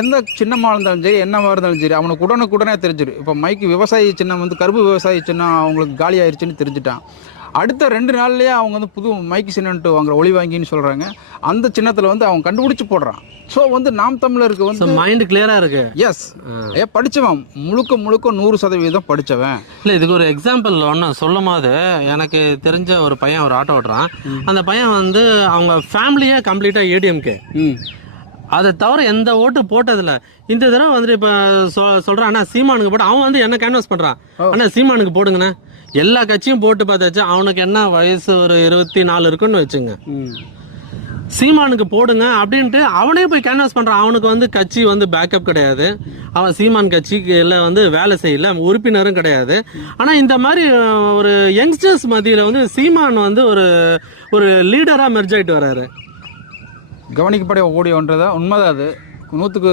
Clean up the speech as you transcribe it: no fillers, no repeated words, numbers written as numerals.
எந்த சின்னமாக இருந்தாலும் சரி, என்னவா இருந்தாலும் சரி, அவனுக்கு உடனுக்குடனே தெரிஞ்சிடும். இப்போ மைக்கு விவசாயி சின்னம் வந்து கரும்பு விவசாயி சின்னம் அவங்களுக்கு காலி ஆயிடுச்சுன்னு தெரிஞ்சுட்டான். அடுத்த 2 நாள்லேயே அவங்க வந்து புது மைக்கு சின்னன்ட்டு வாங்குற ஒளி வாங்கின்னு சொல்கிறாங்க. அந்த சின்னத்தில் வந்து அவன் கண்டுபிடிச்சி போடுறான். ஸோ வந்து நாம் தமிழருக்கு வந்து மைண்ட் கிளியரா இருக்கு. எஸ், படித்தவன் முழுக்க 100% படித்தவன். இல்லை, இதுக்கு ஒரு எக்ஸாம்பிள் ஒன்று சொல்லும் போது எனக்கு தெரிஞ்ச ஒரு பையன் ஒரு ஆட்டோ ஓட்டுறான். அந்த பையன் வந்து அவங்க ஃபேமிலியே கம்ப்ளீட்டாக ஏடிஎம்கே. அதை தவிர எந்த ஓட்டு போட்டதில்ல. இந்த தடவை வந்துட்டு இப்போ சொல்கிறான், அண்ணா சீமானுக்கு போட்டு அவன் வந்து என்ன கேன்வாஸ் பண்ணுறான், அண்ணா சீமானுக்கு போடுங்கண்ணே. எல்லா கட்சியும் போட்டு பார்த்தாச்சு. அவனுக்கு என்ன வயசு ஒரு 24 இருக்குன்னு வச்சுங்க. சீமானுக்கு போடுங்க அப்படின்ட்டு அவனே போய் கேன்வாஸ் பண்றான். அவனுக்கு வந்து கட்சி வந்து பேக்கப் கிடையாது. அவன் சீமான் கட்சிக்கு வந்து வேலை செய்யல, உறுப்பினரும் கிடையாது. ஆனா இந்த மாதிரி ஒரு யங்ஸ்டர்ஸ் மத்தியில வந்து சீமான் வந்து ஒரு லீடரா மெர்ஜ் ஆயிட்டு வர்றாரு. கவனிக்கப்பட ஓடி ஒன்றதான் உண்மைதான். அது 100க்கு